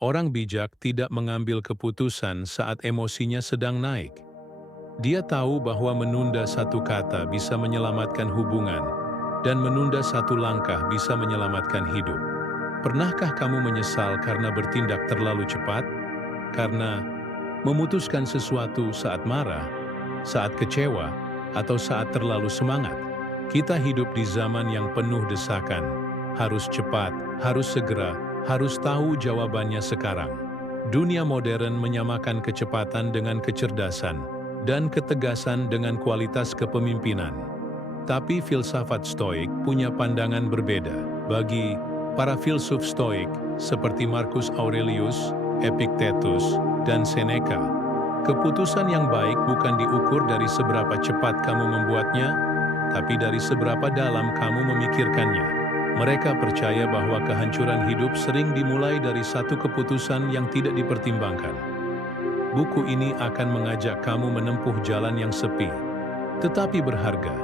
Orang bijak tidak mengambil keputusan saat emosinya sedang naik. Dia tahu bahwa menunda satu kata bisa menyelamatkan hubungan, dan menunda satu langkah bisa menyelamatkan hidup. Pernahkah kamu menyesal karena bertindak terlalu cepat? Karena memutuskan sesuatu saat marah, saat kecewa, atau saat terlalu semangat? Kita hidup di zaman yang penuh desakan. Harus cepat, harus segera, harus tahu jawabannya sekarang. Dunia modern menyamakan kecepatan dengan kecerdasan, dan ketegasan dengan kualitas kepemimpinan. Tapi filsafat Stoik punya pandangan berbeda. Bagi para filsuf Stoik seperti Marcus Aurelius, Epictetus, dan Seneca, keputusan yang baik bukan diukur dari seberapa cepat kamu membuatnya, tapi dari seberapa dalam kamu memikirkannya. Mereka percaya bahwa kehancuran hidup sering dimulai dari satu keputusan yang tidak dipertimbangkan. Buku ini akan mengajak kamu menempuh jalan yang sepi, tetapi berharga.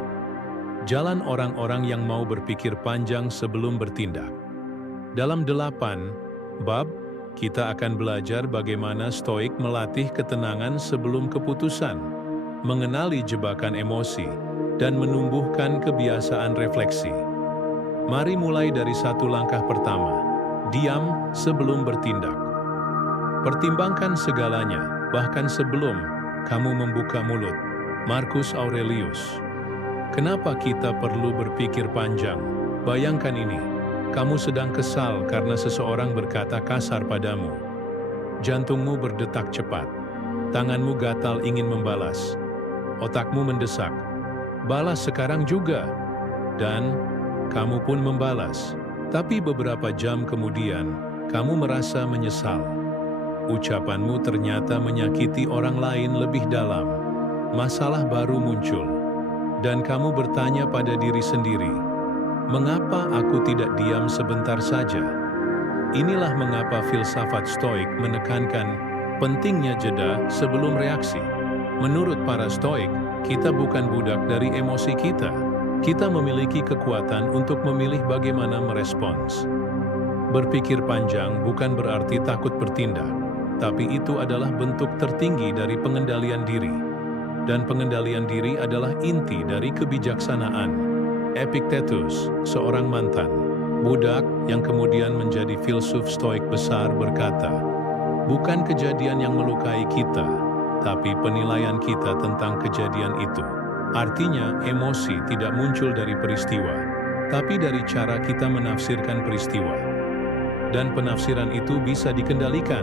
Jalan orang-orang yang mau berpikir panjang sebelum bertindak. Dalam 8 bab, kita akan belajar bagaimana Stoik melatih ketenangan sebelum keputusan, mengenali jebakan emosi, dan menumbuhkan kebiasaan refleksi. Mari mulai dari satu langkah pertama, diam sebelum bertindak. Pertimbangkan segalanya, bahkan sebelum kamu membuka mulut. Marcus Aurelius. Kenapa kita perlu berpikir panjang? Bayangkan ini, kamu sedang kesal karena seseorang berkata kasar padamu. Jantungmu berdetak cepat, tanganmu gatal ingin membalas, otakmu mendesak, balas sekarang juga, dan kamu pun membalas. Tapi beberapa jam kemudian, kamu merasa menyesal. Ucapanmu ternyata menyakiti orang lain lebih dalam. Masalah baru muncul, dan kamu bertanya pada diri sendiri, mengapa aku tidak diam sebentar saja? Inilah mengapa filsafat Stoik menekankan pentingnya jeda sebelum reaksi. Menurut para Stoik, kita bukan budak dari emosi kita. Kita memiliki kekuatan untuk memilih bagaimana merespons. Berpikir panjang bukan berarti takut bertindak, tapi itu adalah bentuk tertinggi dari pengendalian diri. Dan pengendalian diri adalah inti dari kebijaksanaan. Epictetus, seorang mantan budak yang kemudian menjadi filsuf Stoik besar, berkata, "Bukan kejadian yang melukai kita, tapi penilaian kita tentang kejadian itu." Artinya, emosi tidak muncul dari peristiwa, tapi dari cara kita menafsirkan peristiwa. Dan penafsiran itu bisa dikendalikan,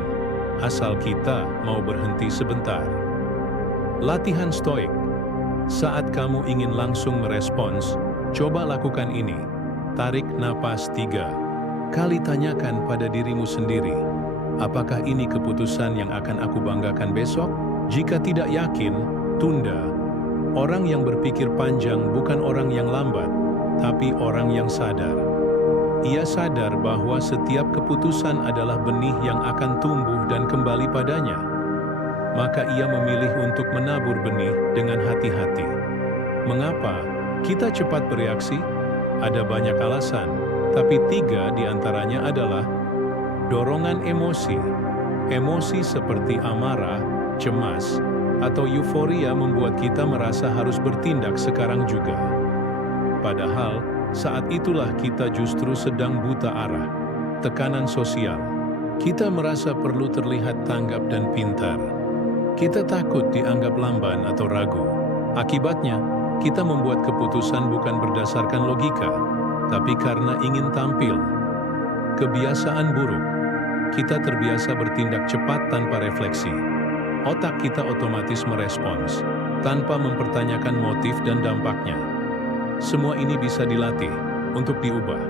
asal kita mau berhenti sebentar. Latihan Stoik. Saat kamu ingin langsung merespons, coba lakukan ini. Tarik napas 3 kali, tanyakan pada dirimu sendiri, apakah ini keputusan yang akan aku banggakan besok? Jika tidak yakin, tunda. Orang yang berpikir panjang bukan orang yang lambat, tapi orang yang sadar. Ia sadar bahwa setiap keputusan adalah benih yang akan tumbuh dan kembali padanya. Maka ia memilih untuk menabur benih dengan hati-hati. Mengapa kita cepat bereaksi? Ada banyak alasan, tapi 3 di antaranya adalah dorongan emosi. Emosi seperti amarah, cemas, atau euforia membuat kita merasa harus bertindak sekarang juga. Padahal, saat itulah kita justru sedang buta arah. Tekanan sosial. Kita merasa perlu terlihat tanggap dan pintar. Kita takut dianggap lamban atau ragu. Akibatnya, kita membuat keputusan bukan berdasarkan logika, tapi karena ingin tampil. Kebiasaan buruk. Kita terbiasa bertindak cepat tanpa refleksi. Otak kita otomatis merespons, tanpa mempertanyakan motif dan dampaknya. Semua ini bisa dilatih untuk diubah,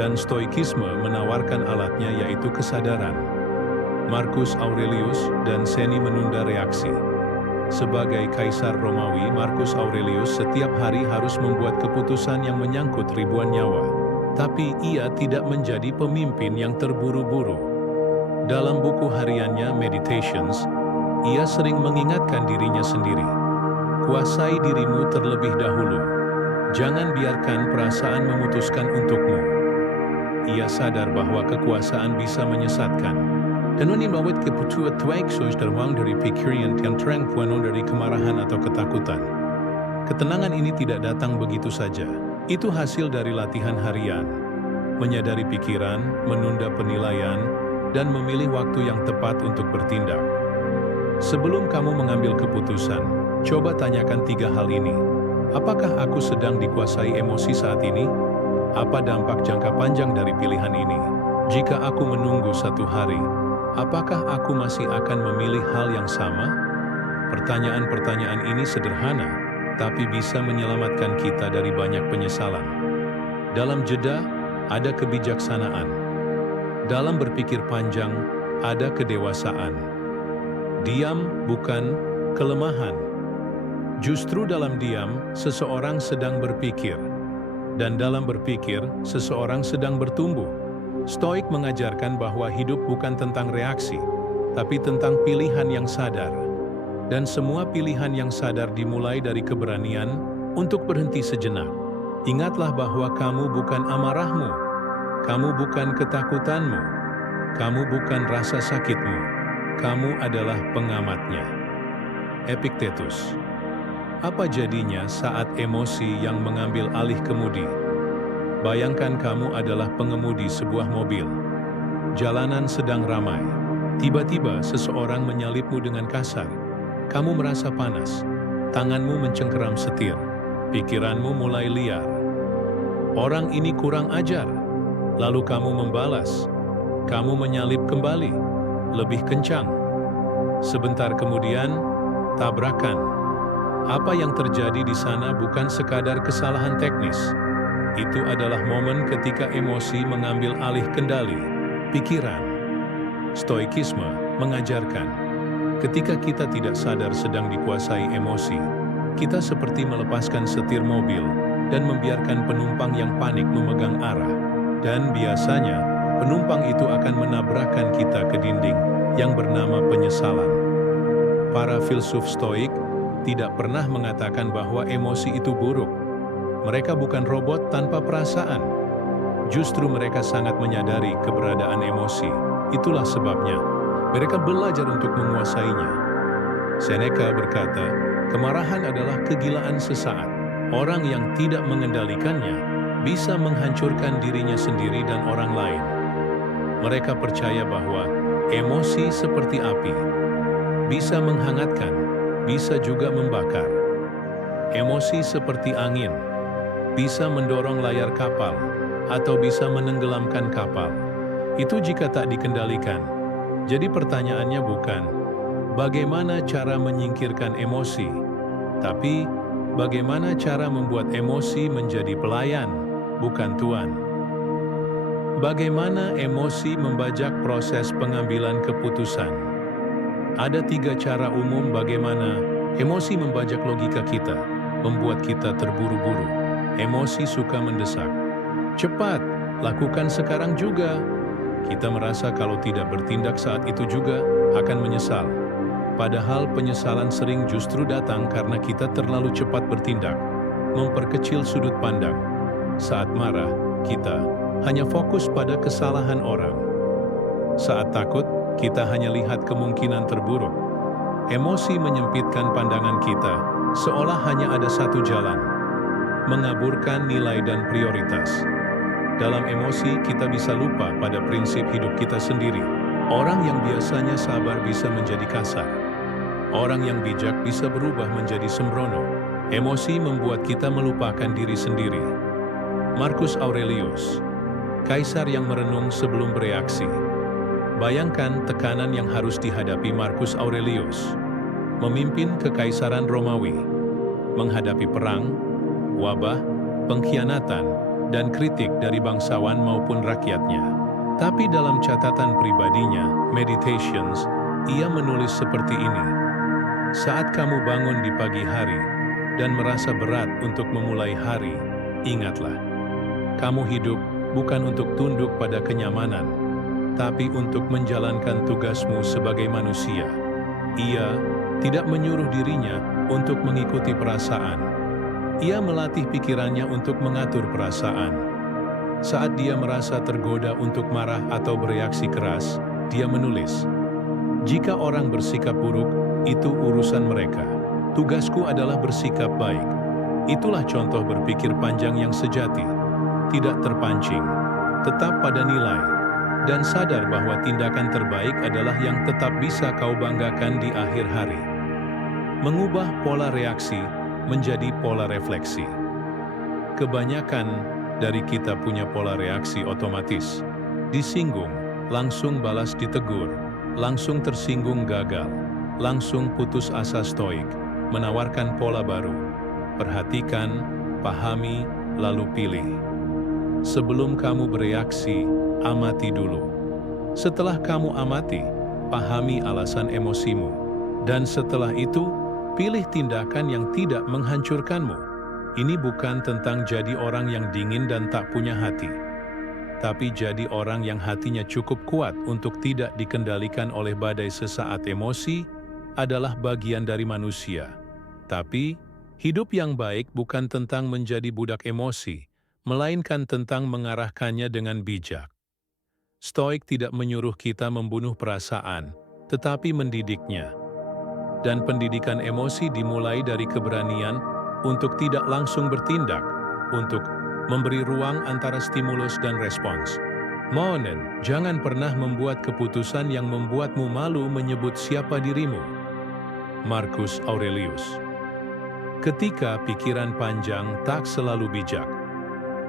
dan Stoikisme menawarkan alatnya, yaitu kesadaran. Marcus Aurelius dan seni menunda reaksi. Sebagai kaisar Romawi, Marcus Aurelius setiap hari harus membuat keputusan yang menyangkut ribuan nyawa. Tapi ia tidak menjadi pemimpin yang terburu-buru. Dalam buku hariannya Meditations, ia sering mengingatkan dirinya sendiri, kuasai dirimu terlebih dahulu. Jangan biarkan perasaan memutuskan untukmu. Ia sadar bahwa kekuasaan bisa menyesatkan. Dan menimba keputusan tuaik sos terbang dari pikiran yang terang puano dari kemarahan atau ketakutan. Ketenangan ini tidak datang begitu saja. Itu hasil dari latihan harian. Menyadari pikiran, menunda penilaian, dan memilih waktu yang tepat untuk bertindak. Sebelum kamu mengambil keputusan, coba tanyakan 3 hal ini. Apakah aku sedang dikuasai emosi saat ini? Apa dampak jangka panjang dari pilihan ini? Jika aku menunggu 1 hari, apakah aku masih akan memilih hal yang sama? Pertanyaan-pertanyaan ini sederhana, tapi bisa menyelamatkan kita dari banyak penyesalan. Dalam jeda, ada kebijaksanaan. Dalam berpikir panjang, ada kedewasaan. Diam bukan kelemahan. Justru dalam diam, seseorang sedang berpikir. Dan dalam berpikir, seseorang sedang bertumbuh. Stoik mengajarkan bahwa hidup bukan tentang reaksi, tapi tentang pilihan yang sadar. Dan semua pilihan yang sadar dimulai dari keberanian untuk berhenti sejenak. Ingatlah bahwa kamu bukan amarahmu, kamu bukan ketakutanmu, kamu bukan rasa sakitmu, kamu adalah pengamatnya. Epictetus. Apa jadinya saat emosi yang mengambil alih kemudi? Bayangkan kamu adalah pengemudi sebuah mobil. Jalanan sedang ramai. Tiba-tiba seseorang menyalipmu dengan kasar. Kamu merasa panas. Tanganmu mencengkeram setir. Pikiranmu mulai liar. Orang ini kurang ajar. Lalu kamu membalas. Kamu menyalip kembali. Lebih kencang. Sebentar kemudian, tabrakan. Apa yang terjadi di sana bukan sekadar kesalahan teknis. Itu adalah momen ketika emosi mengambil alih kendali pikiran. Stoikisme mengajarkan, ketika kita tidak sadar sedang dikuasai emosi, kita seperti melepaskan setir mobil dan membiarkan penumpang yang panik memegang arah. Dan biasanya, penumpang itu akan menabrakkan kita ke dinding yang bernama penyesalan. Para filsuf Stoik tidak pernah mengatakan bahwa emosi itu buruk. Mereka bukan robot tanpa perasaan. Justru mereka sangat menyadari keberadaan emosi. Itulah sebabnya mereka belajar untuk menguasainya. Seneca berkata, kemarahan adalah kegilaan sesaat. Orang yang tidak mengendalikannya bisa menghancurkan dirinya sendiri dan orang lain. Mereka percaya bahwa emosi seperti api, bisa menghangatkan, bisa juga membakar. Emosi seperti angin, bisa mendorong layar kapal, atau bisa menenggelamkan kapal. Itu jika tak dikendalikan. Jadi pertanyaannya bukan, bagaimana cara menyingkirkan emosi, tapi bagaimana cara membuat emosi menjadi pelayan, bukan tuan. Bagaimana emosi membajak proses pengambilan keputusan? Ada 3 cara umum bagaimana emosi membajak logika kita, membuat kita terburu-buru. Emosi suka mendesak. Cepat, lakukan sekarang juga. Kita merasa kalau tidak bertindak saat itu juga akan menyesal. Padahal penyesalan sering justru datang karena kita terlalu cepat bertindak, memperkecil sudut pandang. Saat marah, kita hanya fokus pada kesalahan orang. Saat takut, kita hanya lihat kemungkinan terburuk. Emosi menyempitkan pandangan kita, seolah hanya ada satu jalan, mengaburkan nilai dan prioritas. Dalam emosi, kita bisa lupa pada prinsip hidup kita sendiri. Orang yang biasanya sabar bisa menjadi kasar. Orang yang bijak bisa berubah menjadi sembrono. Emosi membuat kita melupakan diri sendiri. Marcus Aurelius, kaisar yang merenung sebelum bereaksi. Bayangkan tekanan yang harus dihadapi Marcus Aurelius, memimpin kekaisaran Romawi, menghadapi perang, wabah, pengkhianatan, dan kritik dari bangsawan maupun rakyatnya. Tapi dalam catatan pribadinya, Meditations, ia menulis seperti ini. Saat kamu bangun di pagi hari dan merasa berat untuk memulai hari, ingatlah, kamu hidup bukan untuk tunduk pada kenyamanan, tapi untuk menjalankan tugasmu sebagai manusia. Ia tidak menyuruh dirinya untuk mengikuti perasaan. Ia melatih pikirannya untuk mengatur perasaan. Saat dia merasa tergoda untuk marah atau bereaksi keras, dia menulis, "Jika orang bersikap buruk, itu urusan mereka. Tugasku adalah bersikap baik." Itulah contoh berpikir panjang yang sejati. Tidak terpancing, tetap pada nilai, dan sadar bahwa tindakan terbaik adalah yang tetap bisa kau banggakan di akhir hari. Mengubah pola reaksi menjadi pola refleksi. Kebanyakan dari kita punya pola reaksi otomatis. Disinggung, langsung balas ditegur, langsung tersinggung gagal, langsung putus asa stoik, menawarkan pola baru. Perhatikan, pahami, lalu pilih. Sebelum kamu bereaksi, amati dulu. Setelah kamu amati, pahami alasan emosimu. Dan setelah itu, pilih tindakan yang tidak menghancurkanmu. Ini bukan tentang jadi orang yang dingin dan tak punya hati, tapi jadi orang yang hatinya cukup kuat untuk tidak dikendalikan oleh badai sesaat. Emosi adalah bagian dari manusia. Tapi, hidup yang baik bukan tentang menjadi budak emosi, melainkan tentang mengarahkannya dengan bijak. Stoik tidak menyuruh kita membunuh perasaan, tetapi mendidiknya. Dan pendidikan emosi dimulai dari keberanian untuk tidak langsung bertindak, untuk memberi ruang antara stimulus dan respons. Monen, jangan pernah membuat keputusan yang membuatmu malu menyebut siapa dirimu. Marcus Aurelius. Ketika pikiran panjang tak selalu bijak.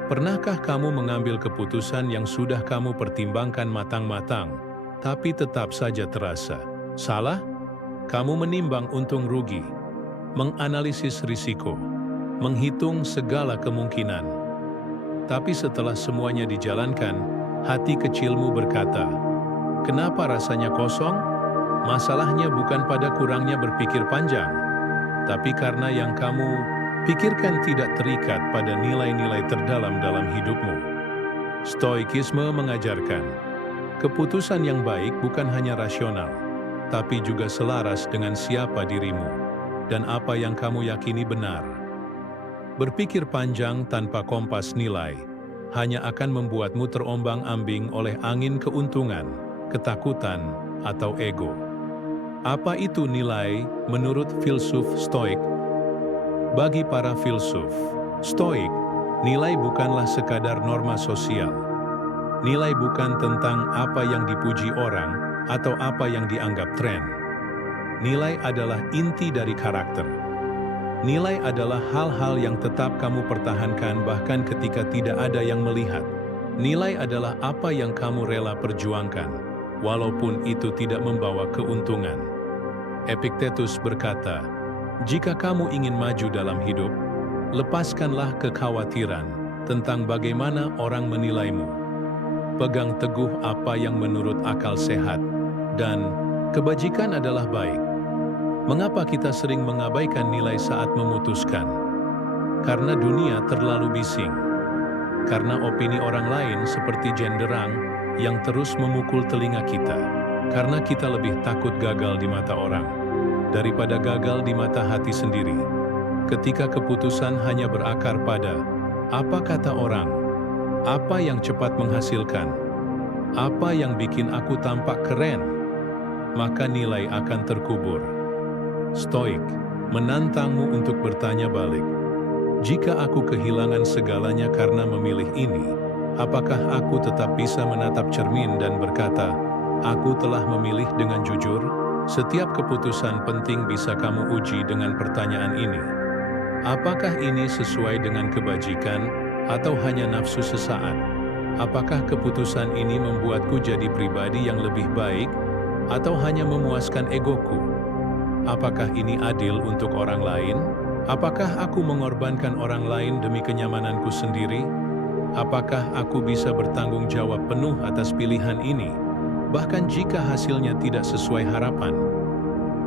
Pernahkah kamu mengambil keputusan yang sudah kamu pertimbangkan matang-matang, tapi tetap saja terasa salah? Kamu menimbang untung rugi, menganalisis risiko, menghitung segala kemungkinan. Tapi setelah semuanya dijalankan, hati kecilmu berkata, "Kenapa rasanya kosong?" Masalahnya bukan pada kurangnya berpikir panjang, tapi karena yang kamu pikirkan tidak terikat pada nilai-nilai terdalam dalam hidupmu. Stoikisme mengajarkan, keputusan yang baik bukan hanya rasional, tapi juga selaras dengan siapa dirimu dan apa yang kamu yakini benar. Berpikir panjang tanpa kompas nilai hanya akan membuatmu terombang-ambing oleh angin keuntungan, ketakutan, atau ego. Apa itu nilai menurut filsuf Stoik? Bagi para filsuf Stoik, nilai bukanlah sekadar norma sosial. Nilai bukan tentang apa yang dipuji orang atau apa yang dianggap tren. Nilai adalah inti dari karakter. Nilai adalah hal-hal yang tetap kamu pertahankan bahkan ketika tidak ada yang melihat. Nilai adalah apa yang kamu rela perjuangkan, walaupun itu tidak membawa keuntungan. Epictetus berkata, "Jika kamu ingin maju dalam hidup, lepaskanlah kekhawatiran tentang bagaimana orang menilaimu. Pegang teguh apa yang menurut akal sehat, dan kebajikan adalah baik." Mengapa kita sering mengabaikan nilai saat memutuskan? Karena dunia terlalu bising. Karena opini orang lain seperti genderang yang terus memukul telinga kita. Karena kita lebih takut gagal di mata orang daripada gagal di mata hati sendiri. Ketika keputusan hanya berakar pada apa kata orang, apa yang cepat menghasilkan, apa yang bikin aku tampak keren, maka nilai akan terkubur. Stoik menantangmu untuk bertanya balik. Jika aku kehilangan segalanya karena memilih ini, apakah aku tetap bisa menatap cermin dan berkata, aku telah memilih dengan jujur? Setiap keputusan penting bisa kamu uji dengan pertanyaan ini. Apakah ini sesuai dengan kebajikan atau hanya nafsu sesaat? Apakah keputusan ini membuatku jadi pribadi yang lebih baik atau hanya memuaskan egoku? Apakah ini adil untuk orang lain? Apakah aku mengorbankan orang lain demi kenyamananku sendiri? Apakah aku bisa bertanggung jawab penuh atas pilihan ini, bahkan jika hasilnya tidak sesuai harapan?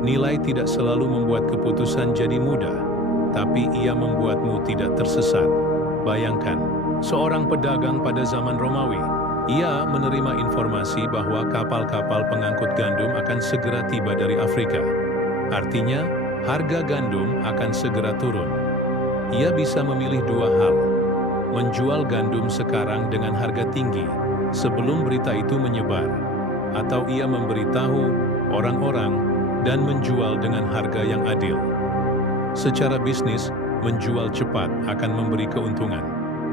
Nilai tidak selalu membuat keputusan jadi mudah, tapi ia membuatmu tidak tersesat. Bayangkan, seorang pedagang pada zaman Romawi, ia menerima informasi bahwa kapal-kapal pengangkut gandum akan segera tiba dari Afrika. Artinya, harga gandum akan segera turun. Ia bisa memilih dua hal: menjual gandum sekarang dengan harga tinggi sebelum berita itu menyebar, atau ia memberitahu orang-orang dan menjual dengan harga yang adil. Secara bisnis, menjual cepat akan memberi keuntungan,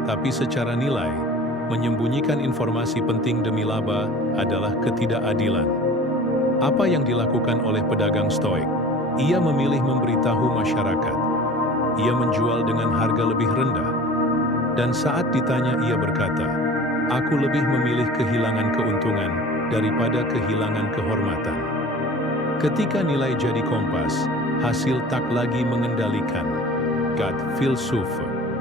tapi secara nilai, menyembunyikan informasi penting demi laba adalah ketidakadilan. Apa yang dilakukan oleh pedagang Stoik? Ia memilih memberitahu masyarakat. Ia menjual dengan harga lebih rendah. Dan saat ditanya ia berkata, "Aku lebih memilih kehilangan keuntungan daripada kehilangan kehormatan." Ketika nilai jadi kompas, hasil tak lagi mengendalikan. God, filsuf.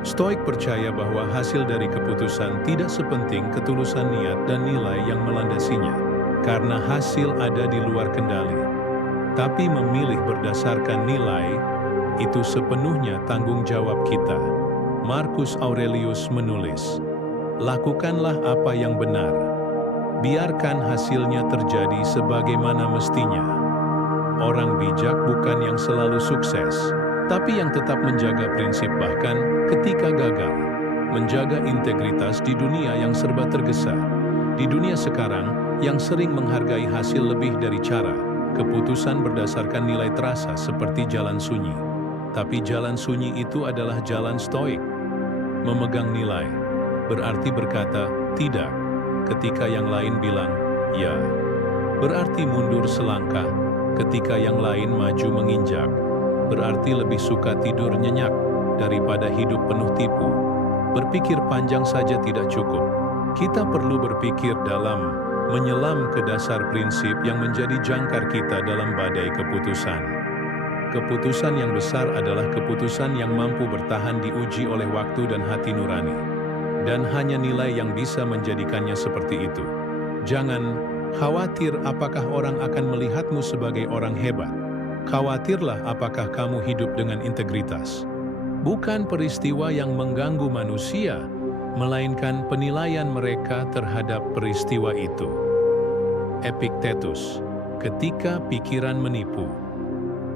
Stoik percaya bahwa hasil dari keputusan tidak sepenting ketulusan niat dan nilai yang melandasinya, karena hasil ada di luar kendali. Tapi memilih berdasarkan nilai, itu sepenuhnya tanggung jawab kita. Marcus Aurelius menulis, "Lakukanlah apa yang benar. Biarkan hasilnya terjadi sebagaimana mestinya." Orang bijak bukan yang selalu sukses, tapi yang tetap menjaga prinsip bahkan ketika gagal. Menjaga integritas di dunia yang serba tergesa. Di dunia sekarang, yang sering menghargai hasil lebih dari cara, keputusan berdasarkan nilai terasa seperti jalan sunyi. Tapi jalan sunyi itu adalah jalan Stoik. Memegang nilai berarti berkata tidak ketika yang lain bilang ya. Berarti mundur selangkah ketika yang lain maju menginjak. Berarti lebih suka tidur nyenyak daripada hidup penuh tipu. Berpikir panjang saja tidak cukup. Kita perlu berpikir dalam, menyelam ke dasar prinsip yang menjadi jangkar kita dalam badai keputusan. Keputusan yang besar adalah keputusan yang mampu bertahan diuji oleh waktu dan hati nurani. Dan hanya nilai yang bisa menjadikannya seperti itu. Jangan khawatir apakah orang akan melihatmu sebagai orang hebat. Khawatirlah apakah kamu hidup dengan integritas. Bukan peristiwa yang mengganggu manusia, melainkan penilaian mereka terhadap peristiwa itu. Epictetus, ketika pikiran menipu.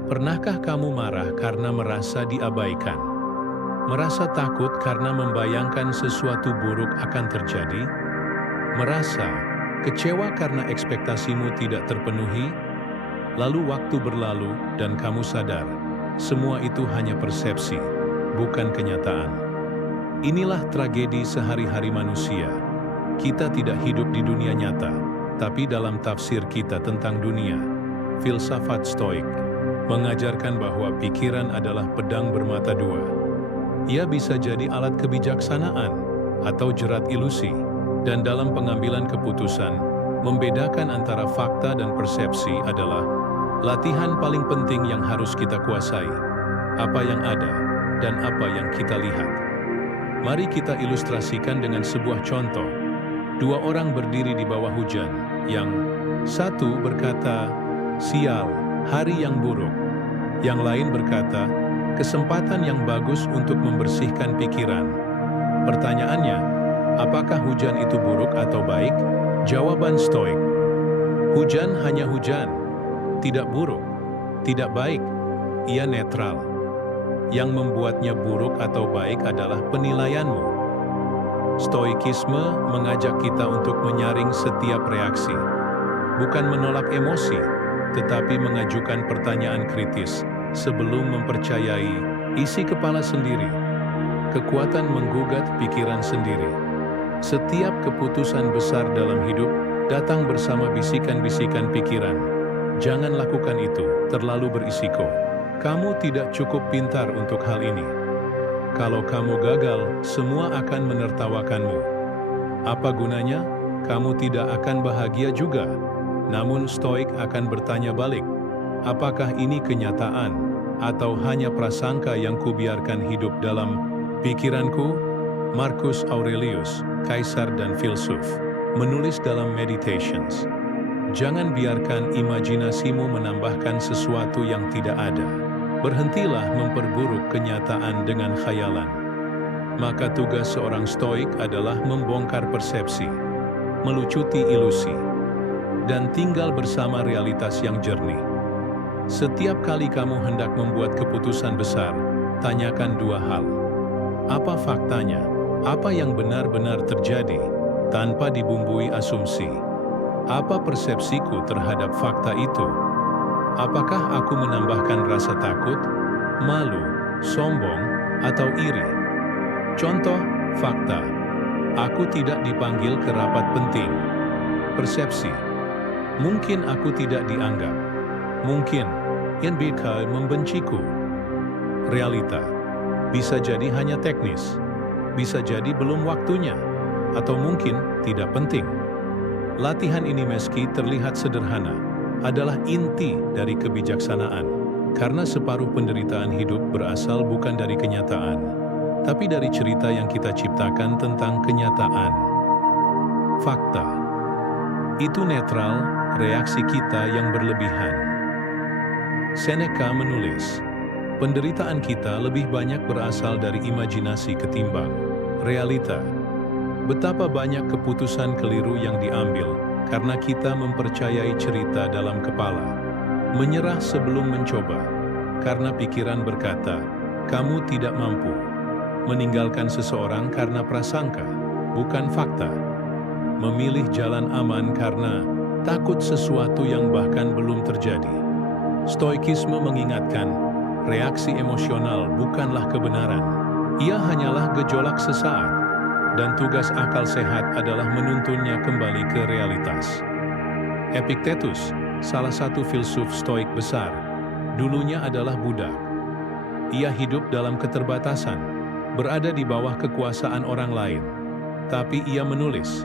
Pernahkah kamu marah karena merasa diabaikan? Merasa takut karena membayangkan sesuatu buruk akan terjadi? Merasa kecewa karena ekspektasimu tidak terpenuhi? Lalu waktu berlalu dan kamu sadar, semua itu hanya persepsi, bukan kenyataan. Inilah tragedi sehari-hari manusia. Kita tidak hidup di dunia nyata, tapi dalam tafsir kita tentang dunia. Filsafat Stoik mengajarkan bahwa pikiran adalah pedang bermata dua. Ia bisa jadi alat kebijaksanaan atau jerat ilusi, dan dalam pengambilan keputusan, membedakan antara fakta dan persepsi adalah latihan paling penting yang harus kita kuasai. Apa yang ada dan apa yang kita lihat. Mari kita ilustrasikan dengan sebuah contoh. Dua orang berdiri di bawah hujan, yang satu berkata, "Sial, hari yang buruk." Yang lain berkata, "Kesempatan yang bagus untuk membersihkan pikiran." Pertanyaannya, apakah hujan itu buruk atau baik? Jawaban Stoik, hujan hanya hujan, tidak buruk, tidak baik, ia netral. Yang membuatnya buruk atau baik adalah penilaianmu. Stoikisme mengajak kita untuk menyaring setiap reaksi, bukan menolak emosi, tetapi mengajukan pertanyaan kritis sebelum mempercayai isi kepala sendiri. Kekuatan menggugat pikiran sendiri. Setiap keputusan besar dalam hidup datang bersama bisikan-bisikan pikiran. Jangan lakukan itu, terlalu berisiko. Kamu tidak cukup pintar untuk hal ini. Kalau kamu gagal, semua akan menertawakanmu. Apa gunanya? Kamu tidak akan bahagia juga. Namun Stoik akan bertanya balik, apakah ini kenyataan atau hanya prasangka yang kubiarkan hidup dalam pikiranku? Marcus Aurelius, kaisar dan filsuf, menulis dalam Meditations, jangan biarkan imajinasimu menambahkan sesuatu yang tidak ada. Berhentilah memperburuk kenyataan dengan khayalan. Maka tugas seorang Stoik adalah membongkar persepsi, melucuti ilusi, dan tinggal bersama realitas yang jernih. Setiap kali kamu hendak membuat keputusan besar, tanyakan dua hal. Apa faktanya? Apa yang benar-benar terjadi? Tanpa dibumbui asumsi. Apa persepsiku terhadap fakta itu? Apakah aku menambahkan rasa takut, malu, sombong, atau iri? Contoh, fakta. Aku tidak dipanggil ke rapat penting. Persepsi. Mungkin aku tidak dianggap. Mungkin NBK membenciku. Realita. Bisa jadi hanya teknis. Bisa jadi belum waktunya. Atau mungkin tidak penting. Latihan ini meski terlihat sederhana, adalah inti dari kebijaksanaan. Karena separuh penderitaan hidup berasal bukan dari kenyataan, tapi dari cerita yang kita ciptakan tentang kenyataan. Fakta. Itu netral, reaksi kita yang berlebihan. Seneca menulis, penderitaan kita lebih banyak berasal dari imajinasi ketimbang realita. Betapa banyak keputusan keliru yang diambil karena kita mempercayai cerita dalam kepala. Menyerah sebelum mencoba, karena pikiran berkata, kamu tidak mampu. Meninggalkan seseorang karena prasangka, bukan fakta. Memilih jalan aman karena takut sesuatu yang bahkan belum terjadi. Stoikisme mengingatkan, reaksi emosional bukanlah kebenaran. Ia hanyalah gejolak sesaat. Dan tugas akal sehat adalah menuntunnya kembali ke realitas. Epictetus, salah satu filsuf stoik besar, dulunya adalah budak. Ia hidup dalam keterbatasan, berada di bawah kekuasaan orang lain. Tapi ia menulis,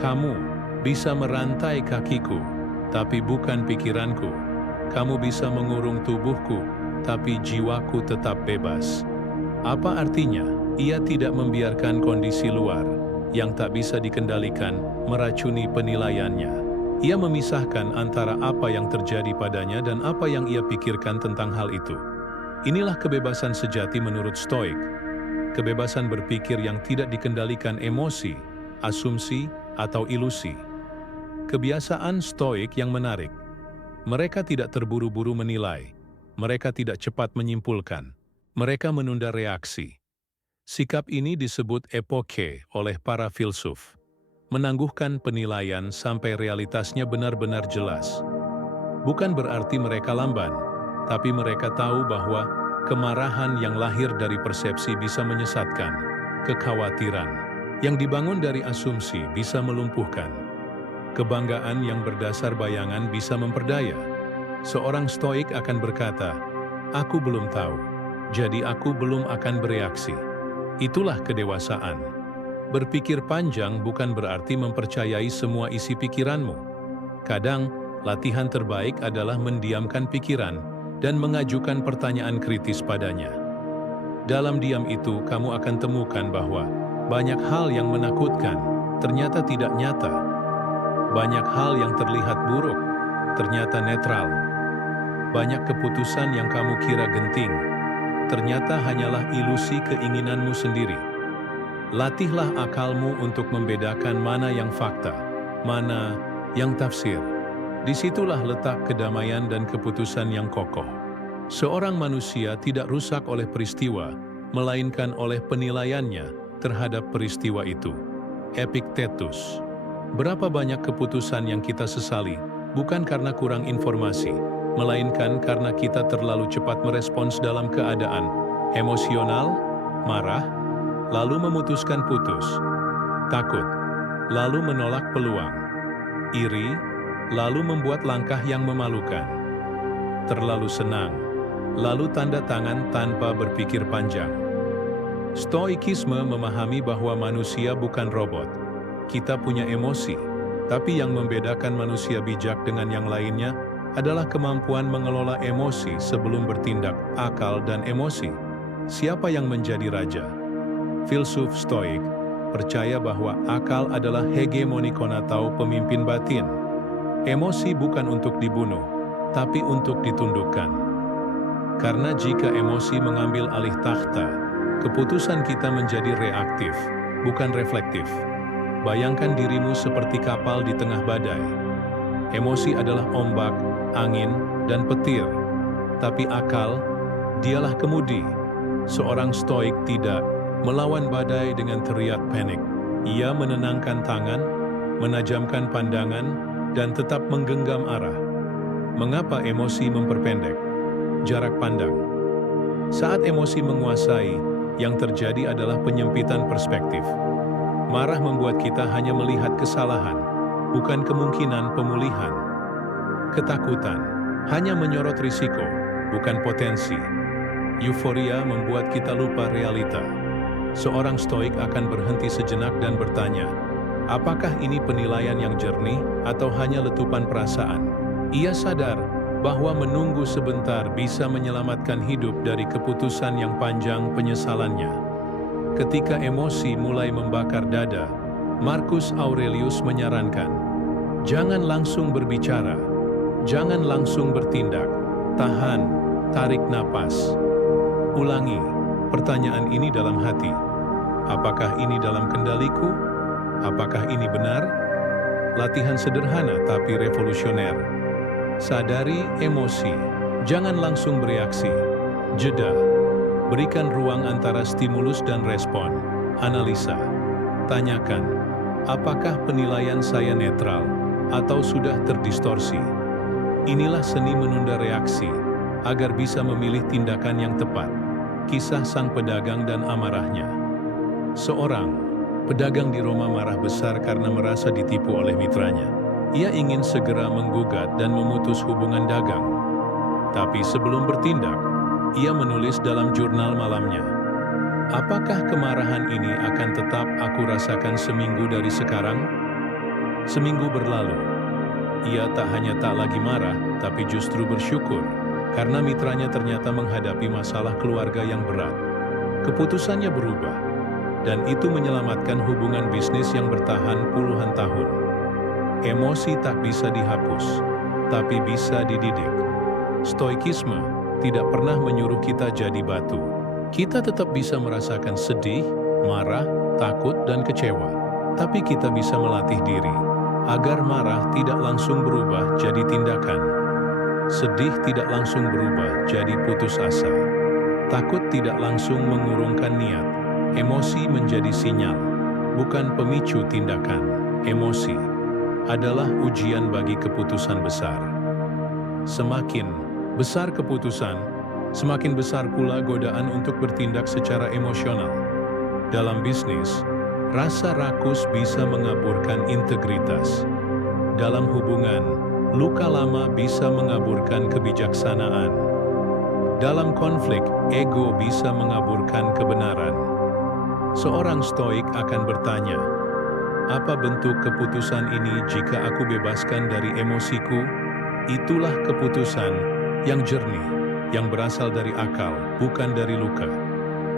kamu bisa merantai kakiku, tapi bukan pikiranku. Kamu bisa mengurung tubuhku, tapi jiwaku tetap bebas. Apa artinya? Ia tidak membiarkan kondisi luar yang tak bisa dikendalikan meracuni penilaiannya. Ia memisahkan antara apa yang terjadi padanya dan apa yang ia pikirkan tentang hal itu. Inilah kebebasan sejati menurut Stoik. Kebebasan berpikir yang tidak dikendalikan emosi, asumsi, atau ilusi. Kebiasaan Stoik yang menarik. Mereka tidak terburu-buru menilai. Mereka tidak cepat menyimpulkan. Mereka menunda reaksi. Sikap ini disebut epoke oleh para filsuf. Menangguhkan penilaian sampai realitasnya benar-benar jelas. Bukan berarti mereka lamban, tapi mereka tahu bahwa kemarahan yang lahir dari persepsi bisa menyesatkan. Kekhawatiran yang dibangun dari asumsi bisa melumpuhkan. Kebanggaan yang berdasar bayangan bisa memperdaya. Seorang stoik akan berkata, aku belum tahu, jadi aku belum akan bereaksi. Itulah kedewasaan. Berpikir panjang bukan berarti mempercayai semua isi pikiranmu. Kadang, latihan terbaik adalah mendiamkan pikiran dan mengajukan pertanyaan kritis padanya. Dalam diam itu, kamu akan temukan bahwa banyak hal yang menakutkan ternyata tidak nyata. Banyak hal yang terlihat buruk ternyata netral. Banyak keputusan yang kamu kira genting ternyata hanyalah ilusi keinginanmu sendiri. Latihlah akalmu untuk membedakan mana yang fakta, mana yang tafsir. Disitulah letak kedamaian dan keputusan yang kokoh. Seorang manusia tidak rusak oleh peristiwa, melainkan oleh penilaiannya terhadap peristiwa itu. Epictetus. Berapa banyak keputusan yang kita sesali, bukan karena kurang informasi, melainkan karena kita terlalu cepat merespons dalam keadaan emosional, marah, lalu memutuskan putus, takut, lalu menolak peluang, iri, lalu membuat langkah yang memalukan, terlalu senang, lalu tanda tangan tanpa berpikir panjang. Stoikisme memahami bahwa manusia bukan robot. Kita punya emosi, tapi yang membedakan manusia bijak dengan yang lainnya adalah kemampuan mengelola emosi sebelum bertindak, akal dan emosi. Siapa yang menjadi raja? Filsuf Stoik percaya bahwa akal adalah hegemonikon atau pemimpin batin. Emosi bukan untuk dibunuh, tapi untuk ditundukkan. Karena jika emosi mengambil alih takhta, keputusan kita menjadi reaktif, bukan reflektif. Bayangkan dirimu seperti kapal di tengah badai. Emosi adalah ombak, angin, dan petir. Tapi akal, dialah kemudi. Seorang stoik tidak melawan badai dengan teriak panik. Ia menenangkan tangan, menajamkan pandangan, dan tetap menggenggam arah. Mengapa emosi memperpendek jarak pandang? Saat emosi menguasai, yang terjadi adalah penyempitan perspektif. Marah membuat kita hanya melihat kesalahan, bukan kemungkinan pemulihan. Ketakutan hanya menyorot risiko, bukan potensi. Euforia membuat kita lupa realita. Seorang stoik akan berhenti sejenak dan bertanya, apakah ini penilaian yang jernih atau hanya letupan perasaan? Ia sadar bahwa menunggu sebentar bisa menyelamatkan hidup dari keputusan yang panjang penyesalannya. Ketika emosi mulai membakar dada, Marcus Aurelius menyarankan, jangan langsung berbicara, jangan langsung bertindak, tahan, tarik napas. Ulangi pertanyaan ini dalam hati. Apakah ini dalam kendaliku? Apakah ini benar? Latihan sederhana tapi revolusioner. Sadari emosi. Jangan langsung bereaksi. Jeda. Berikan ruang antara stimulus dan respon. Analisa. Tanyakan, apakah penilaian saya netral atau sudah terdistorsi? Inilah seni menunda reaksi agar bisa memilih tindakan yang tepat. Kisah sang pedagang dan amarahnya. Seorang pedagang di Roma marah besar karena merasa ditipu oleh mitranya. Ia ingin segera menggugat dan memutus hubungan dagang. Tapi sebelum bertindak, ia menulis dalam jurnal malamnya, apakah kemarahan ini akan tetap aku rasakan seminggu dari sekarang? Seminggu berlalu. Ia tak hanya tak lagi marah, tapi justru bersyukur, karena mitranya ternyata menghadapi masalah keluarga yang berat. Keputusannya berubah, dan itu menyelamatkan hubungan bisnis yang bertahan puluhan tahun. Emosi tak bisa dihapus, tapi bisa dididik. Stoikisme tidak pernah menyuruh kita jadi batu. Kita tetap bisa merasakan sedih, marah, takut, dan kecewa. Tapi kita bisa melatih diri, agar marah tidak langsung berubah jadi tindakan. Sedih tidak langsung berubah jadi putus asa. Takut tidak langsung mengurungkan niat. Emosi menjadi sinyal, bukan pemicu tindakan. Emosi adalah ujian bagi keputusan besar. Semakin besar keputusan, semakin besar pula godaan untuk bertindak secara emosional. Dalam bisnis, rasa rakus bisa mengaburkan integritas. Dalam hubungan, luka lama bisa mengaburkan kebijaksanaan. Dalam konflik, ego bisa mengaburkan kebenaran. Seorang stoik akan bertanya, apa bentuk keputusan ini jika aku bebaskan dari emosiku? Itulah keputusan yang jernih, yang berasal dari akal, bukan dari luka.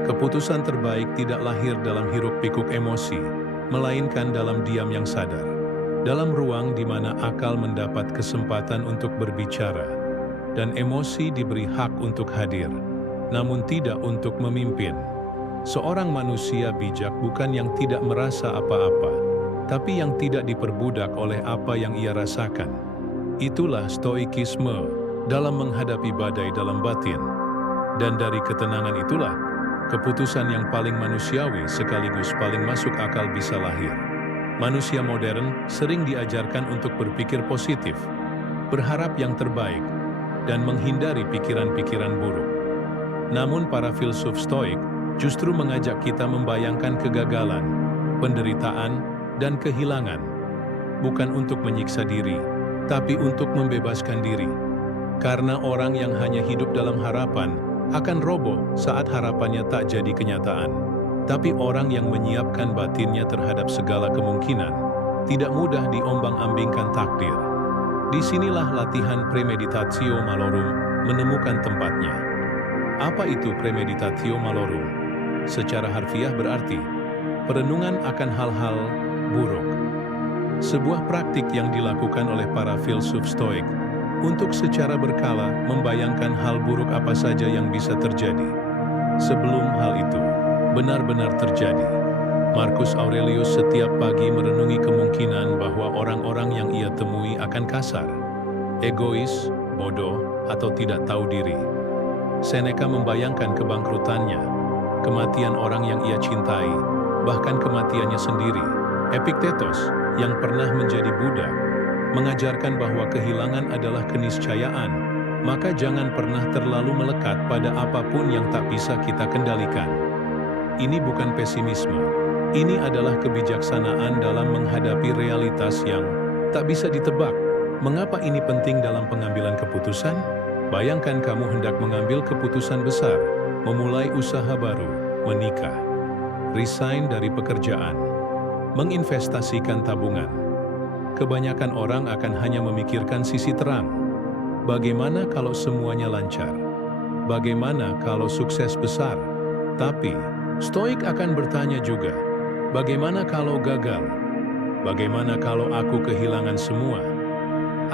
Keputusan terbaik tidak lahir dalam hiruk-pikuk emosi, melainkan dalam diam yang sadar. Dalam ruang di mana akal mendapat kesempatan untuk berbicara, dan emosi diberi hak untuk hadir, namun tidak untuk memimpin. Seorang manusia bijak bukan yang tidak merasa apa-apa, tapi yang tidak diperbudak oleh apa yang ia rasakan. Itulah stoikisme dalam menghadapi badai dalam batin. Dan dari ketenangan itulah, keputusan yang paling manusiawi sekaligus paling masuk akal bisa lahir. Manusia modern sering diajarkan untuk berpikir positif, berharap yang terbaik, dan menghindari pikiran-pikiran buruk. Namun para filsuf stoik justru mengajak kita membayangkan kegagalan, penderitaan, dan kehilangan, bukan untuk menyiksa diri, tapi untuk membebaskan diri. Karena orang yang hanya hidup dalam harapan akan roboh saat harapannya tak jadi kenyataan. Tapi orang yang menyiapkan batinnya terhadap segala kemungkinan, tidak mudah diombang-ambingkan takdir. Disinilah latihan premeditatio malorum menemukan tempatnya. Apa itu premeditatio malorum? Secara harfiah berarti perenungan akan hal-hal buruk. Sebuah praktik yang dilakukan oleh para filsuf stoik untuk secara berkala membayangkan hal buruk apa saja yang bisa terjadi sebelum hal itu benar-benar terjadi. Marcus Aurelius setiap pagi merenungi kemungkinan bahwa orang-orang yang ia temui akan kasar, egois, bodoh, atau tidak tahu diri. Seneca membayangkan kebangkrutannya, kematian orang yang ia cintai, bahkan kematiannya sendiri. Epictetus yang pernah menjadi budak mengajarkan bahwa kehilangan adalah keniscayaan, maka jangan pernah terlalu melekat pada apapun yang tak bisa kita kendalikan. Ini bukan pesimisme, ini adalah kebijaksanaan dalam menghadapi realitas yang tak bisa ditebak. Mengapa ini penting dalam pengambilan keputusan? Bayangkan kamu hendak mengambil keputusan besar, memulai usaha baru, menikah, resign dari pekerjaan, menginvestasikan tabungan. Kebanyakan orang akan hanya memikirkan sisi terang. Bagaimana kalau semuanya lancar? Bagaimana kalau sukses besar? Tapi, Stoik akan bertanya juga, bagaimana kalau gagal? Bagaimana kalau aku kehilangan semua?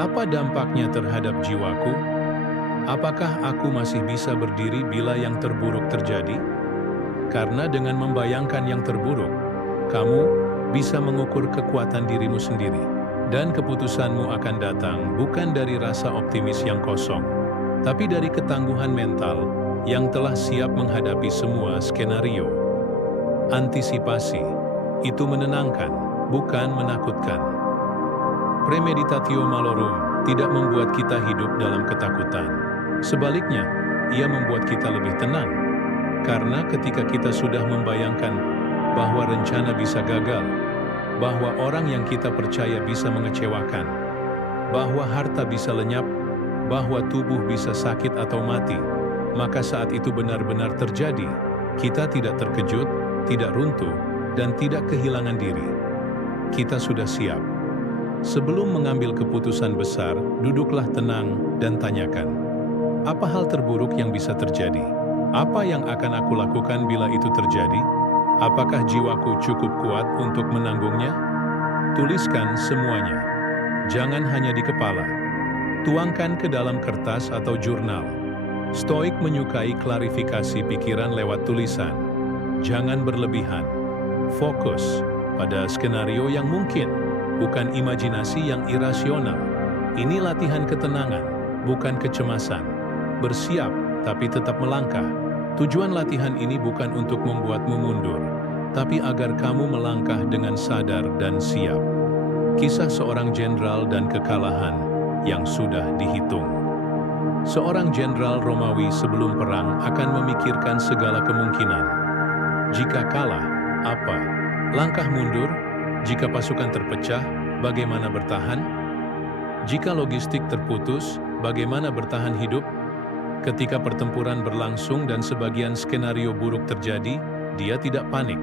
Apa dampaknya terhadap jiwaku? Apakah aku masih bisa berdiri bila yang terburuk terjadi? Karena dengan membayangkan yang terburuk, kamu bisa mengukur kekuatan dirimu sendiri. Dan keputusanmu akan datang bukan dari rasa optimis yang kosong, tapi dari ketangguhan mental yang telah siap menghadapi semua skenario. Antisipasi, itu menenangkan, bukan menakutkan. Premeditatio malorum tidak membuat kita hidup dalam ketakutan. Sebaliknya, ia membuat kita lebih tenang. Karena ketika kita sudah membayangkan bahwa rencana bisa gagal, bahwa orang yang kita percaya bisa mengecewakan, bahwa harta bisa lenyap, bahwa tubuh bisa sakit atau mati, maka saat itu benar-benar terjadi, kita tidak terkejut, tidak runtuh, dan tidak kehilangan diri. Kita sudah siap. Sebelum mengambil keputusan besar, duduklah tenang dan tanyakan, apa hal terburuk yang bisa terjadi? Apa yang akan aku lakukan bila itu terjadi? Apakah jiwaku cukup kuat untuk menanggungnya? Tuliskan semuanya. Jangan hanya di kepala. Tuangkan ke dalam kertas atau jurnal. Stoik menyukai klarifikasi pikiran lewat tulisan. Jangan berlebihan. Fokus pada skenario yang mungkin, bukan imajinasi yang irasional. Ini latihan ketenangan, bukan kecemasan. Bersiap, tapi tetap melangkah. Tujuan latihan ini bukan untuk membuatmu mundur, tapi agar kamu melangkah dengan sadar dan siap. Kisah seorang jenderal dan kekalahan yang sudah dihitung. Seorang jenderal Romawi sebelum perang akan memikirkan segala kemungkinan. Jika kalah, apa? Langkah mundur? Jika pasukan terpecah, bagaimana bertahan? Jika logistik terputus, bagaimana bertahan hidup? Ketika pertempuran berlangsung dan sebagian skenario buruk terjadi, dia tidak panik.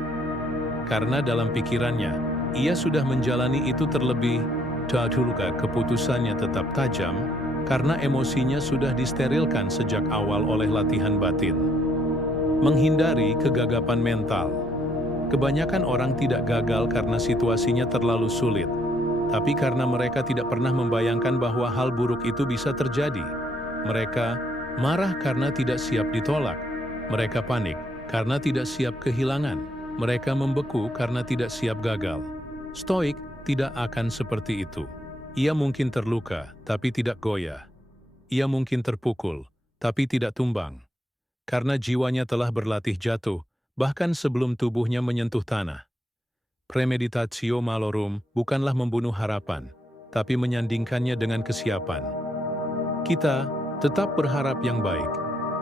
Karena dalam pikirannya, ia sudah menjalani itu terlebih dahulu. Keputusannya tetap tajam, karena emosinya sudah disterilkan sejak awal oleh latihan batin. Menghindari kegagapan mental. Kebanyakan orang tidak gagal karena situasinya terlalu sulit, tapi karena mereka tidak pernah membayangkan bahwa hal buruk itu bisa terjadi. Mereka marah karena tidak siap ditolak. Mereka panik karena tidak siap kehilangan. Mereka membeku karena tidak siap gagal. Stoik tidak akan seperti itu. Ia mungkin terluka, tapi tidak goyah. Ia mungkin terpukul, tapi tidak tumbang. Karena jiwanya telah berlatih jatuh, bahkan sebelum tubuhnya menyentuh tanah. Premeditatio malorum bukanlah membunuh harapan, tapi menyandingkannya dengan kesiapan. Kita tetap berharap yang baik,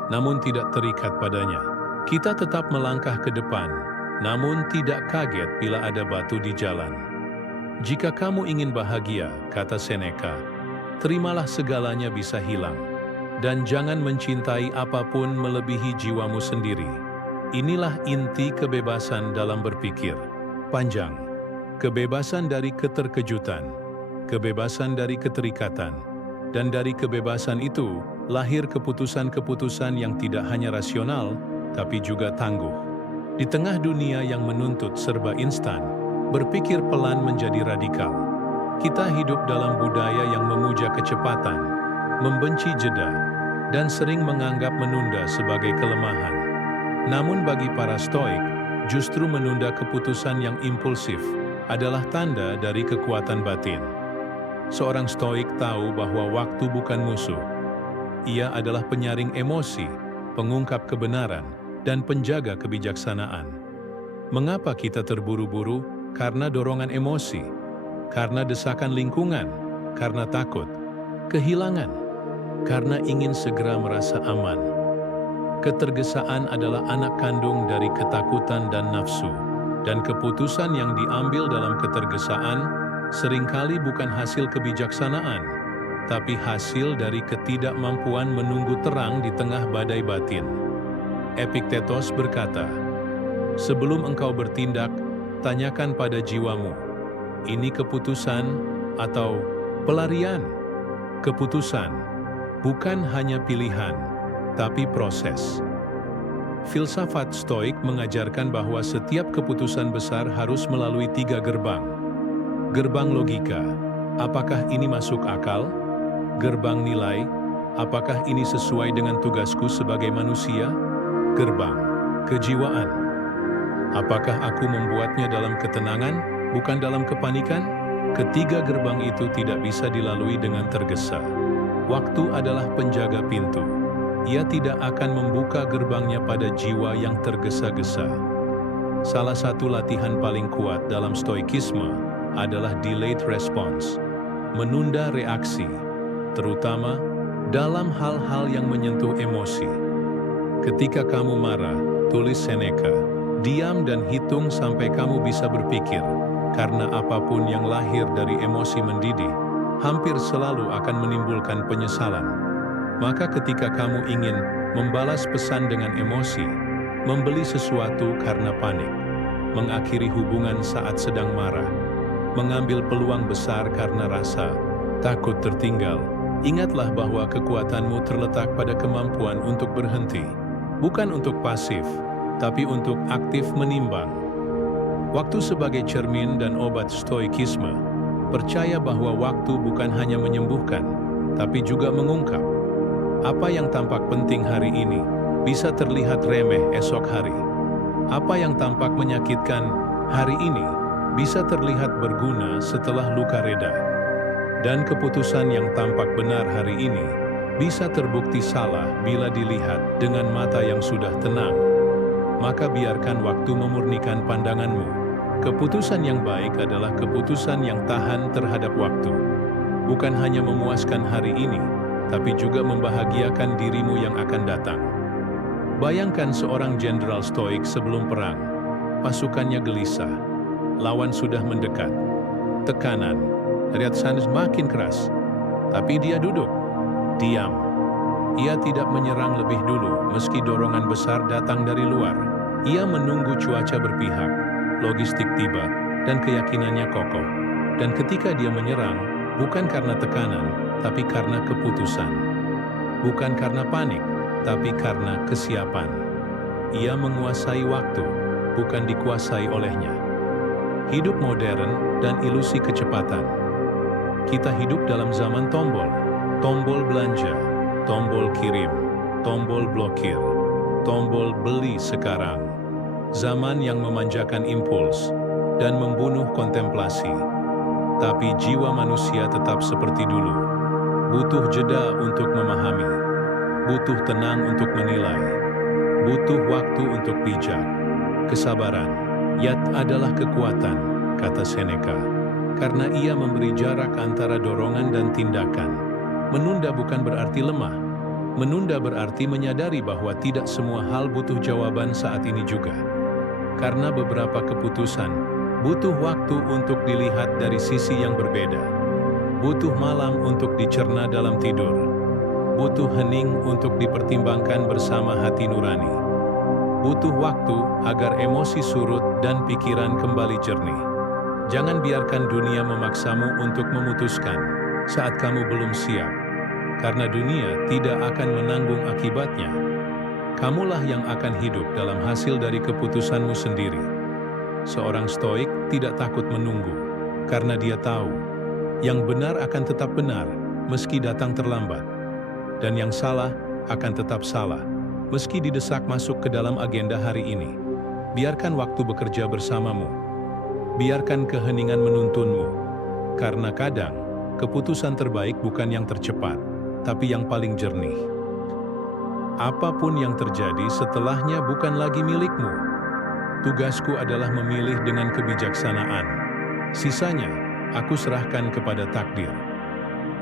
namun tidak terikat padanya. Kita tetap melangkah ke depan, namun tidak kaget bila ada batu di jalan. Jika kamu ingin bahagia, kata Seneca, terimalah segalanya bisa hilang, dan jangan mencintai apapun melebihi jiwamu sendiri. Inilah inti kebebasan dalam berpikir panjang. Kebebasan dari keterkejutan, kebebasan dari keterikatan, dan dari kebebasan itu lahir keputusan-keputusan yang tidak hanya rasional, tapi juga tangguh. Di tengah dunia yang menuntut serba instan, berpikir pelan menjadi radikal. Kita hidup dalam budaya yang memuja kecepatan, membenci jeda, dan sering menganggap menunda sebagai kelemahan. Namun bagi para Stoik, justru menunda keputusan yang impulsif adalah tanda dari kekuatan batin. Seorang Stoik tahu bahwa waktu bukan musuh. Ia adalah penyaring emosi, pengungkap kebenaran, dan penjaga kebijaksanaan. Mengapa kita terburu-buru? Karena dorongan emosi, karena desakan lingkungan, karena takut, kehilangan, karena ingin segera merasa aman. Ketergesaan adalah anak kandung dari ketakutan dan nafsu, dan keputusan yang diambil dalam ketergesaan seringkali bukan hasil kebijaksanaan, tapi hasil dari ketidakmampuan menunggu terang di tengah badai batin. Epiktetos berkata, "Sebelum engkau bertindak, tanyakan pada jiwamu, ini keputusan atau pelarian?" Keputusan bukan hanya pilihan, tapi proses. Filsafat Stoik mengajarkan bahwa setiap keputusan besar harus melalui 3 gerbang. Gerbang logika, apakah ini masuk akal? Gerbang nilai, apakah ini sesuai dengan tugasku sebagai manusia? Gerbang kejiwaan, apakah aku membuatnya dalam ketenangan, bukan dalam kepanikan? Ketiga gerbang itu tidak bisa dilalui dengan tergesa. Waktu adalah penjaga pintu. Ia tidak akan membuka gerbangnya pada jiwa yang tergesa-gesa. Salah satu latihan paling kuat dalam stoikisme adalah delayed response, menunda reaksi, terutama dalam hal-hal yang menyentuh emosi. Ketika kamu marah, tulis Seneca, diam dan hitung sampai kamu bisa berpikir, karena apapun yang lahir dari emosi mendidih, hampir selalu akan menimbulkan penyesalan. Maka ketika kamu ingin membalas pesan dengan emosi, membeli sesuatu karena panik, mengakhiri hubungan saat sedang marah, mengambil peluang besar karena rasa takut tertinggal, ingatlah bahwa kekuatanmu terletak pada kemampuan untuk berhenti, bukan untuk pasif, tapi untuk aktif menimbang. Waktu sebagai cermin dan obat stoikisme, percaya bahwa waktu bukan hanya menyembuhkan, tapi juga mengungkap. Apa yang tampak penting hari ini, bisa terlihat remeh esok hari. Apa yang tampak menyakitkan hari ini, bisa terlihat berguna setelah luka reda. Dan keputusan yang tampak benar hari ini, bisa terbukti salah bila dilihat dengan mata yang sudah tenang. Maka biarkan waktu memurnikan pandanganmu. Keputusan yang baik adalah keputusan yang tahan terhadap waktu. Bukan hanya memuaskan hari ini, tapi juga membahagiakan dirimu yang akan datang. Bayangkan seorang jenderal stoik sebelum perang. Pasukannya gelisah. Lawan sudah mendekat. Tekanan, reaksi makin keras. Tapi dia duduk, diam. Ia tidak menyerang lebih dulu meski dorongan besar datang dari luar. Ia menunggu cuaca berpihak, logistik tiba, dan keyakinannya kokoh. Dan ketika dia menyerang, bukan karena tekanan, tapi karena keputusan. Bukan karena panik, tapi karena kesiapan. Ia menguasai waktu, bukan dikuasai olehnya. Hidup modern dan ilusi kecepatan. Kita hidup dalam zaman tombol. Tombol belanja, tombol kirim, tombol blokir, tombol beli sekarang. Zaman yang memanjakan impuls dan membunuh kontemplasi. Tapi jiwa manusia tetap seperti dulu. Butuh jeda untuk memahami. Butuh tenang untuk menilai. Butuh waktu untuk bijak. Kesabaran, yat adalah kekuatan, kata Seneca. Karena ia memberi jarak antara dorongan dan tindakan. Menunda bukan berarti lemah. Menunda berarti menyadari bahwa tidak semua hal butuh jawaban saat ini juga. Karena beberapa keputusan butuh waktu untuk dilihat dari sisi yang berbeda. Butuh malam untuk dicerna dalam tidur. Butuh hening untuk dipertimbangkan bersama hati nurani. Butuh waktu agar emosi surut dan pikiran kembali jernih. Jangan biarkan dunia memaksamu untuk memutuskan saat kamu belum siap. Karena dunia tidak akan menanggung akibatnya. Kamulah yang akan hidup dalam hasil dari keputusanmu sendiri. Seorang stoik tidak takut menunggu, karena dia tahu yang benar akan tetap benar, meski datang terlambat. Dan yang salah akan tetap salah, meski didesak masuk ke dalam agenda hari ini. Biarkan waktu bekerja bersamamu. Biarkan keheningan menuntunmu. Karena kadang, keputusan terbaik bukan yang tercepat, tapi yang paling jernih. Apapun yang terjadi setelahnya bukan lagi milikmu. Tugasku adalah memilih dengan kebijaksanaan. Sisanya, aku serahkan kepada takdir.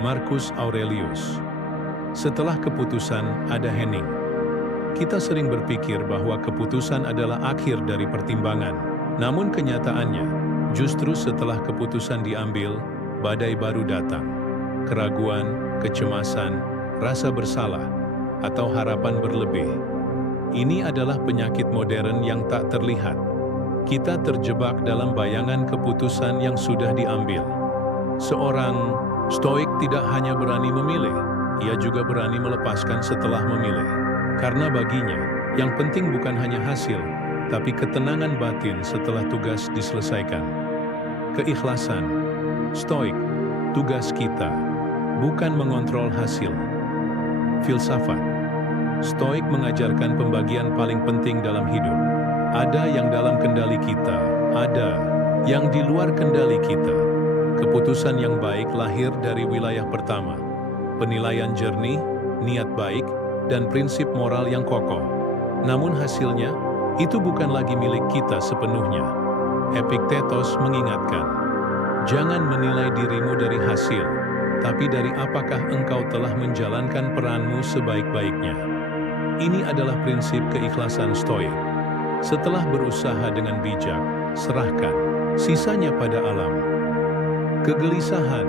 Marcus Aurelius. Setelah keputusan, ada Henning. Kita sering berpikir bahwa keputusan adalah akhir dari pertimbangan. Namun kenyataannya, justru setelah keputusan diambil, badai baru datang. Keraguan, kecemasan, rasa bersalah, atau harapan berlebih. Ini adalah penyakit modern yang tak terlihat. Kita terjebak dalam bayangan keputusan yang sudah diambil. Seorang Stoik tidak hanya berani memilih, ia juga berani melepaskan setelah memilih. Karena baginya, yang penting bukan hanya hasil, tapi ketenangan batin setelah tugas diselesaikan. Keikhlasan. Stoik, tugas kita bukan mengontrol hasil. Filsafat. Stoik mengajarkan pembagian paling penting dalam hidup. Ada yang dalam kendali kita, ada yang di luar kendali kita. Keputusan yang baik lahir dari wilayah pertama, penilaian jernih, niat baik, dan prinsip moral yang kokoh. Namun hasilnya, itu bukan lagi milik kita sepenuhnya. Epictetus mengingatkan, jangan menilai dirimu dari hasil, tapi dari apakah engkau telah menjalankan peranmu sebaik-baiknya. Ini adalah prinsip keikhlasan Stoik. Setelah berusaha dengan bijak, serahkan, sisanya pada alam. Kegelisahan.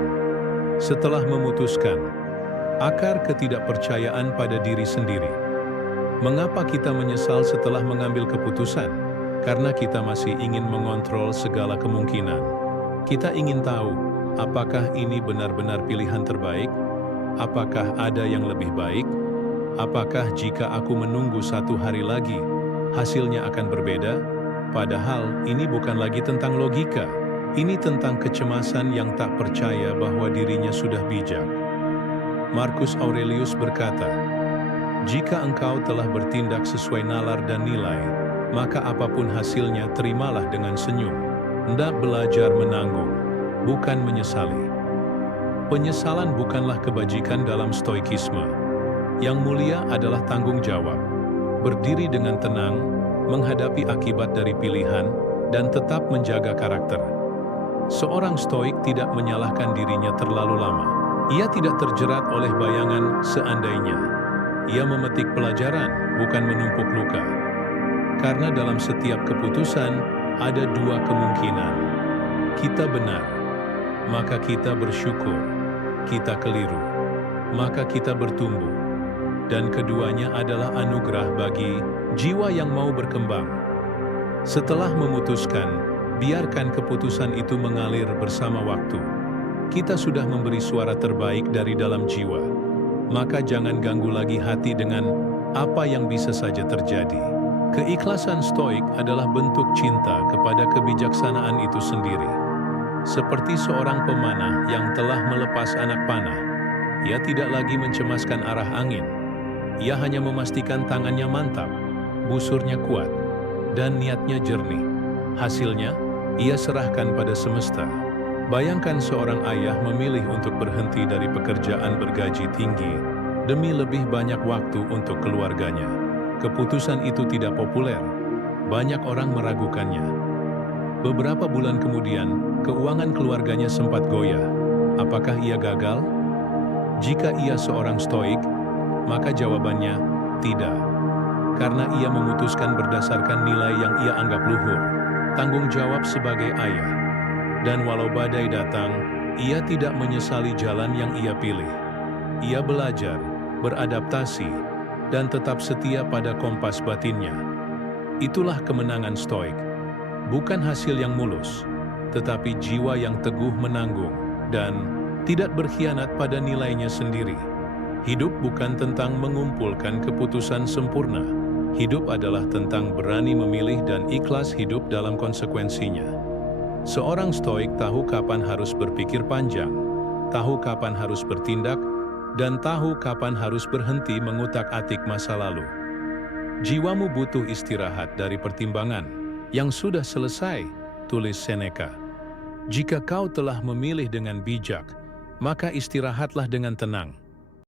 Setelah memutuskan, akar ketidakpercayaan pada diri sendiri. Mengapa kita menyesal setelah mengambil keputusan? Karena kita masih ingin mengontrol segala kemungkinan. Kita ingin tahu, apakah ini benar-benar pilihan terbaik? Apakah ada yang lebih baik? Apakah jika aku menunggu 1 hari lagi, hasilnya akan berbeda? Padahal ini bukan lagi tentang logika. Ini tentang kecemasan yang tak percaya bahwa dirinya sudah bijak. Marcus Aurelius berkata, jika engkau telah bertindak sesuai nalar dan nilai, maka apapun hasilnya terimalah dengan senyum. Hendak belajar menanggung, bukan menyesali. Penyesalan bukanlah kebajikan dalam stoikisme. Yang mulia adalah tanggung jawab. Berdiri dengan tenang, menghadapi akibat dari pilihan, dan tetap menjaga karakter. Seorang stoik tidak menyalahkan dirinya terlalu lama. Ia tidak terjerat oleh bayangan seandainya. Ia memetik pelajaran, bukan menumpuk luka. Karena dalam setiap keputusan, ada 2 kemungkinan. Kita benar, maka kita bersyukur. Kita keliru, maka kita bertumbuh. Dan keduanya adalah anugerah bagi jiwa yang mau berkembang. Setelah memutuskan, biarkan keputusan itu mengalir bersama waktu. Kita sudah memberi suara terbaik dari dalam jiwa. Maka jangan ganggu lagi hati dengan apa yang bisa saja terjadi. Keikhlasan Stoik adalah bentuk cinta kepada kebijaksanaan itu sendiri. Seperti seorang pemanah yang telah melepas anak panah, ia tidak lagi mencemaskan arah angin. Ia hanya memastikan tangannya mantap, busurnya kuat, dan niatnya jernih. Hasilnya, ia serahkan pada semesta. Bayangkan seorang ayah memilih untuk berhenti dari pekerjaan bergaji tinggi demi lebih banyak waktu untuk keluarganya. Keputusan itu tidak populer. Banyak orang meragukannya. Beberapa bulan kemudian, keuangan keluarganya sempat goyah. Apakah ia gagal? Jika ia seorang stoik, maka jawabannya tidak. Karena ia memutuskan berdasarkan nilai yang ia anggap luhur. Tanggung jawab sebagai ayah. Dan walau badai datang, ia tidak menyesali jalan yang ia pilih. Ia belajar, beradaptasi, dan tetap setia pada kompas batinnya. Itulah kemenangan stoik. Bukan hasil yang mulus, tetapi jiwa yang teguh menanggung, dan tidak berkhianat pada nilainya sendiri. Hidup bukan tentang mengumpulkan keputusan sempurna. Hidup adalah tentang berani memilih dan ikhlas hidup dalam konsekuensinya. Seorang stoik tahu kapan harus berpikir panjang, tahu kapan harus bertindak, dan tahu kapan harus berhenti mengutak-atik masa lalu. Jiwamu butuh istirahat dari pertimbangan yang sudah selesai, tulis Seneca. Jika kau telah memilih dengan bijak, maka istirahatlah dengan tenang.